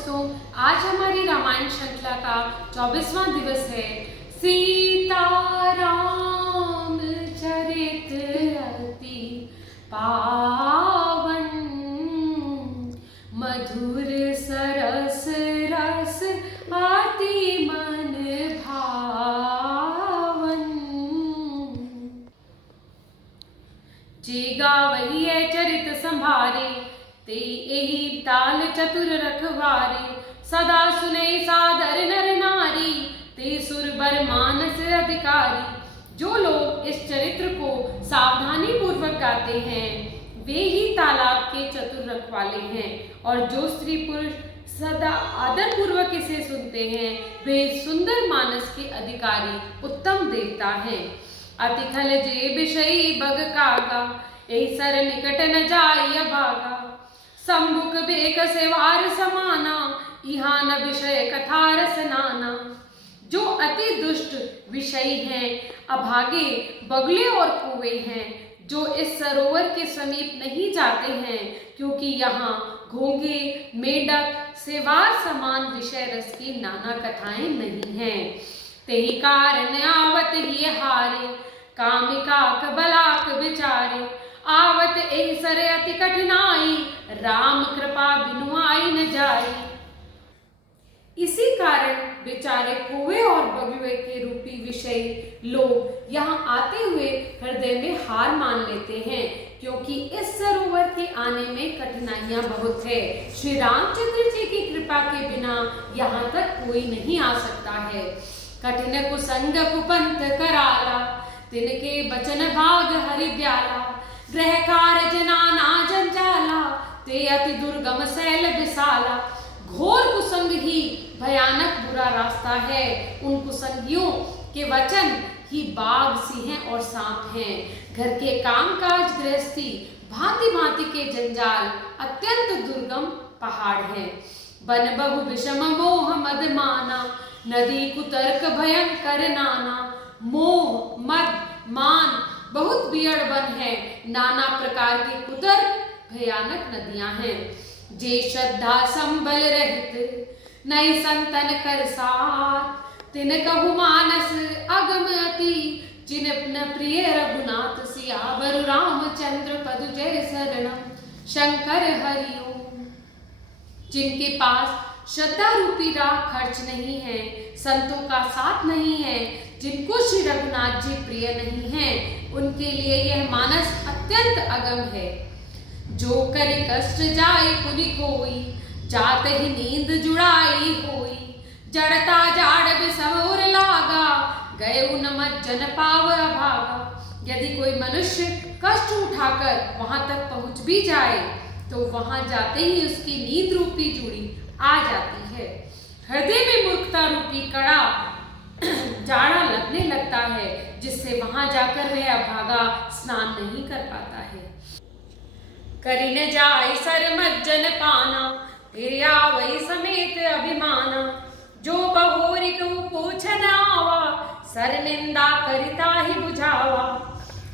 दोस्तों, आज हमारी रामायण श्रृंखला का 24वां दिवस है। सीताराम चरित अति पावन, मधुर सरस रस अति मन भावन। जे गावही है चरित संभारे, ते एहि ताल चतुर रखवारे। सदा सुने सादर नर नारी, ते सुर बर मानस अधिकारी। जो लोग इस चरित्र को सावधानी पूर्वक गाते हैं, वे ही तालाब के चतुर रखवाले हैं, और जो स्त्री पुरुष सदा आदर पूर्वक इसे सुनते हैं, वे सुंदर मानस के अधिकारी उत्तम देवता हैं। अति खल जे विषयी बग कागा, ऐसर निकट न जाय अभागा। सम्मुख बेक से वार समाना, इहा न विषय कथा रस नाना। जो अति दुष्ट विषयी हैं, अभागे बगले और कुएं हैं, जो इस सरोवर के समीप नहीं जाते हैं, क्योंकि यहाँ घोंघे मेंढक सेवार समान विषय रस की नाना कथाएं नहीं हैं। तेहि कारण आवत ही हारे, कामिकाक बलाक विचारे। आवत एहि सरे अति कठिनाई, राम कृपा बिनु आई न जाई। इसी कारण बेचारे कुएं और बगुए के रूपी विषय लोग यहाँ आते हुए हृदय में हार मान लेते हैं, क्योंकि इस सरोवर के आने में कठिनाइयां बहुत है। श्री रामचंद्र जी की कृपा के बिना यहाँ तक कोई नहीं आ सकता है। कठिन कुसंग कुपंथ कराला, तिनके बचन भाग हरि ब्याला। ग्रह कार्य जनाना जंजाला, ते अति दुर्गम शैल विशाला। घोर कुसंग ही भयानक बुरा रास्ता है। उन कुसंगियों के वचन ही बाघ सिंह और सांप हैं। घर के कामकाज गृहस्थी भांति भांति के जंजाल अत्यंत दुर्गम पहाड़ हैं। बन बहु विषम मोह मद माना, नदी कुतर्क भयंकर नाना। मोह मद मान बहुत बियड़ बन है, नाना प्रकार के कुतर्क भयानक नदियां हैं। जे श्रद्धा संबल रहित, नई संतन कर साथ। तिन कहु मानस अगम अति, जिन प्रिय रघुनाथ। सियावर रामचंद्र पदु जय शरणम, शंकर हरिओम। जिनके पास श्रद्धा रूपी राह खर्च नहीं है, संतों का साथ नहीं है, जिनको श्री रघुनाथ जी प्रिय नहीं हैं, उनके लिए यह मानस अत्यंत अगम है। जो करि कष्ट जाय पुनि कोई, जात ही नींद जुड़ाई होई। जड़ता जाड़ विषम उर लागा, गए उन मज्जन पाव अभागा। यदि कोई मनुष्य कष्ट उठाकर वहां तक पहुंच भी जाए, तो वहां जाते ही उसकी नींद रूपी जुड़ी आ जाती है। हृदय में मूर्खता रूपी कड़ा जाड़ा लगने लगता है, जिससे वहां जाकर वह अभागा स्नान नहीं कर पाता है। करि न जाय सर मज्जन पाना, फिर आवै समेत अभिमाना। जो बहोरी को पूछ न आवा, सर निंदा करिता ही बुझावा।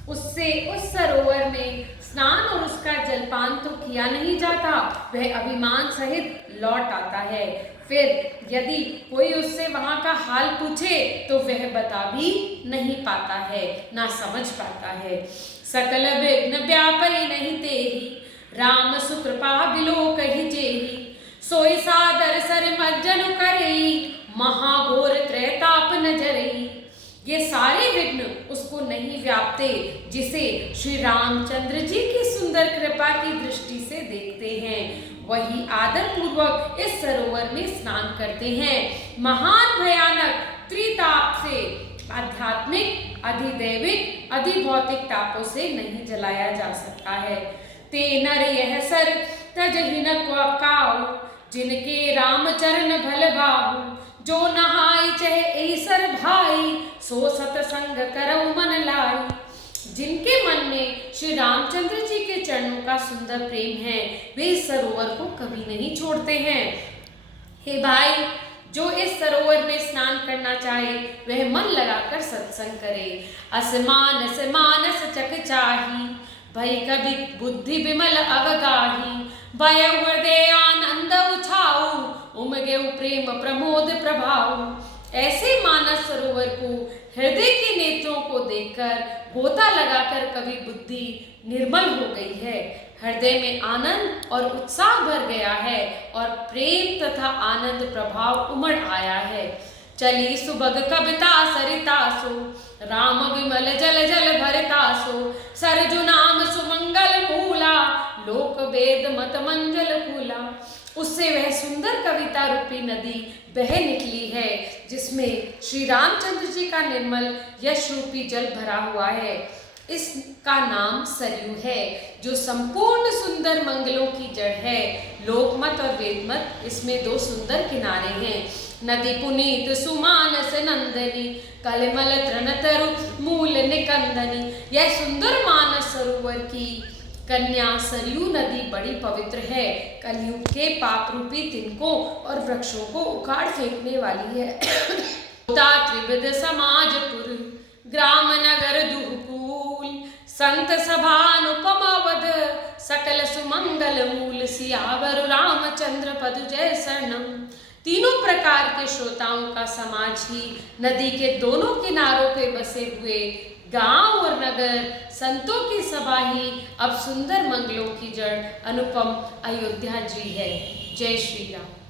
उससे उस सरोवर में स्नान और उसका जलपान तो किया नहीं जाता, वह अभिमान सहित लौट आता है। फिर यदि कोई उससे वहां का हाल पूछे, तो वह बता भी नहीं पाता है, ना समझ पाता है। सकल विघ्न व्यापै नहीं तेहि, राम सुकृपा बिलो कहि जेहि। सोई सादर सर मज्जन करेई, महाघोर त्रैताप न जरेई। ये सारे विघ्न उसको नहीं व्यापते, जिसे श्री रामचंद्र जी की सुंदर कृपा की दृष्टि से देखते हैं, वही आदर पूर्वक इस सरोवर में स्नान करते हैं। महान भयानक त्रिताप से, आध्यात्मिक, अधिदैविक, अधिभौतिक तापों से नहीं जलाया जा सकता है। ते नर यह सर तजहि न काऊ, जिनके राम चरण भल बाहु। जो नहाई चहे ऐसर भाई, सो सतसंग करौ मन लाई। जिनके मन में श्री रामचंद्र जी के चरणों का सुंदर प्रेम है, वे इस सरोवर को कभी नहीं छोड़ते हैं। हे भाई, जो इस सरोवर में स्नान करना चाहे, वह मन लगाकर सत्संग करे। असमानस मानस चकचाही, भई कभी बुद्धि विमल अवगाही। भय हृदय आनंद उछाऊ, गयो प्रेम प्रमोद प्रभाव। ऐसे मानस सरोवर को हृदय के नेत्रों को देखकर गोता लगाकर कवि बुद्धि निर्मल हो गई है। हृदय में आनंद और उत्साह भर गया है और प्रेम तथा आनंद प्रभाव उमड़ आया है। चली सुभग कविता सरिता सो, राम विमल जल जल भरता सो। सरजु नाम सुमंगल मूला, लोक वेद मत मंजल फूला। उससे वह सुंदर कविता रूपी नदी बह निकली है, जिसमें श्री रामचंद्र जी का निर्मल यश रूपी जल भरा हुआ है। इसका नाम सरयू है, जो संपूर्ण सुंदर मंगलों की जड़ है। लोकमत और वेदमत इसमें दो सुंदर किनारे हैं। नदी पुनीत सुमानस नंदनी, कलमल तृण तरु मूल निकंदनी। यह सुंदर मानस सरोवर की कन्या सरयू नदी बड़ी पवित्र है। कलयुग के पाप रूपी तिनकों और वृक्षों को उखाड़ फेंकने वाली है। त्रिविध समाजपुर, ग्राम नगर दुहकूल। संत सभानुपमवद, सकल सुमंगल मूल। सियावर रामचंद्र पद जय शरणम। तीनों प्रकार के श्रोताओं का समाज ही नदी के दोनों किनारों पे बसे हुए गांव और नगर, संतों की सभा ही अब सुंदर मंगलों की जड़ अनुपम अयोध्या जी है। जय श्री राम।